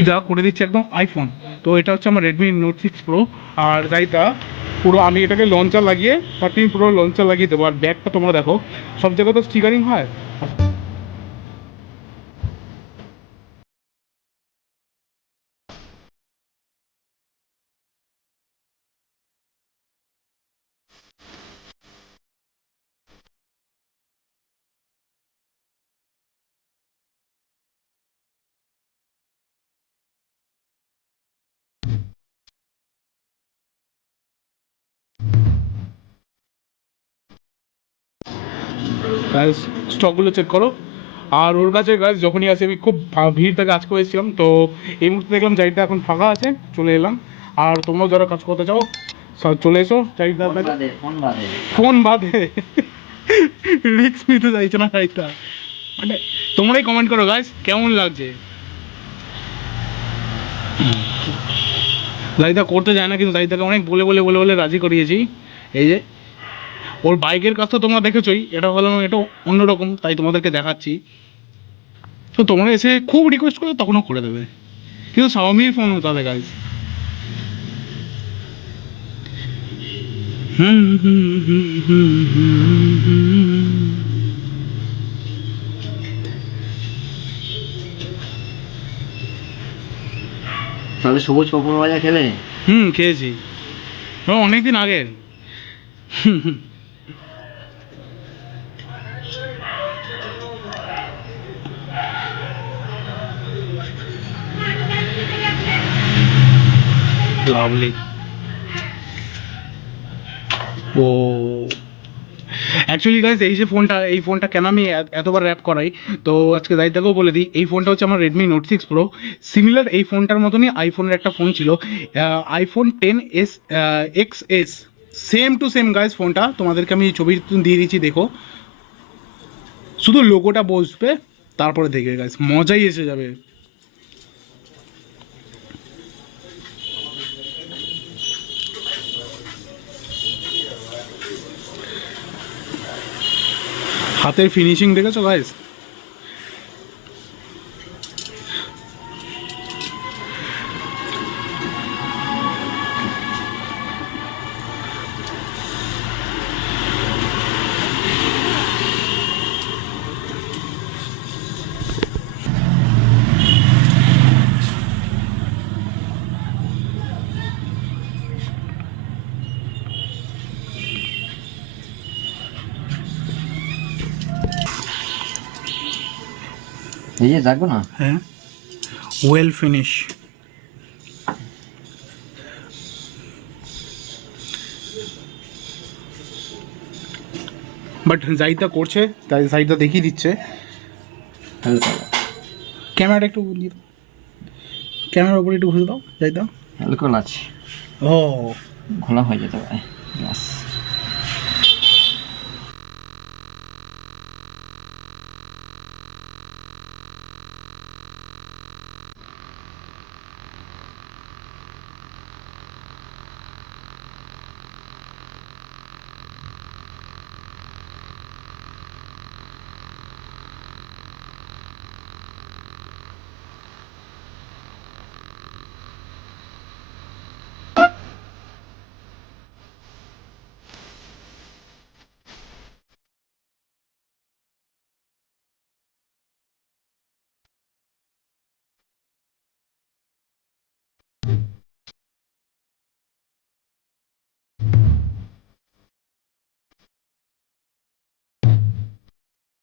ইদা করে দিচ্ছে একদম আইফোন। তো এটা হচ্ছে আমার রেডমি নোট 6 প্রো। আর যাইতা পুরো আমি এটাকে লঞ্চার লাগিয়ে 13 প্রো লঞ্চার লাগিয়ে দেবো। আর ব্যাগটা তোমরা দেখো, সব জায়গায় তো স্টিকারিং হয়। গাইস স্টকগুলো চেক করো। আর ওর কাছে গাছ যখনই আসে আমি খুব ভিড় থেকে আজকে এসেছিলাম, তো এই মুহূর্তে দেখলাম জায়গাটা এখন ফাঁকা আছে, চলে এলাম। আর তোমরাও যারা কাজ করতে চাও চলে এসো। জায়গাটা ফোন বাদে রিক্স নিতে চাইছে না জায়গাটা, মানে তোমরাই কমেন্ট করো গাইস কেমন লাগছে। দাইদা করতে যায় না, কিন্তু দাইদাকে অনেক বলে বলে বলে বলে রাজি করিয়েছি। এই যে ওর বাইকের কাজ তো তোমরা দেখেছোই, এটা হলো এটা অন্যরকম, তাই তোমাদেরকে দেখাচ্ছি। তো তোমরা এসে খুব রিকোয়েস্ট করে তখনও করে দেবে, কিন্তু শাওমির ফোন হতে হবে গাইজ। তাহলে সবুজ পকোড়া ভাজা খেলে? খেয়েছি, অনেকদিন আগের। লাভলি। ও অ্যাকচুয়ালি গাইজ এই ফোনটা কেন আমি এতবার র্যাপ করাই, তো আজকে দায়িত্বকেও বলে দিই। এই ফোনটা হচ্ছে আমার রেডমি নোট 6 প্রো। সিমিলার এই ফোনটার মতনই আইফোনের একটা ফোন ছিল, iPhone 10s XS। Same to same guys ফোনটা, তোমাদেরকে আমি ছবি দিয়ে দিচ্ছি দেখো, শুধু লোগোটা বসবে, তারপরে দেখবে গাইজ মজাই এসে যাবে। হাতের ফিনিশিং দেখেছো গাইজ? এই যে দেখো না, হ্যাঁ, ওয়েল ফিনিশ। বাট জাইদা করছে, তাই জাইদা দেখিয়ে দিচ্ছে। ক্যামেরাটা একটু দিয়ে দাও, ক্যামেরার উপরে একটু ঘুরে দাও জাইদা। অ্যালকোহল আছে, ও ঘোলা হয়ে যেতে পারে গ্লাস।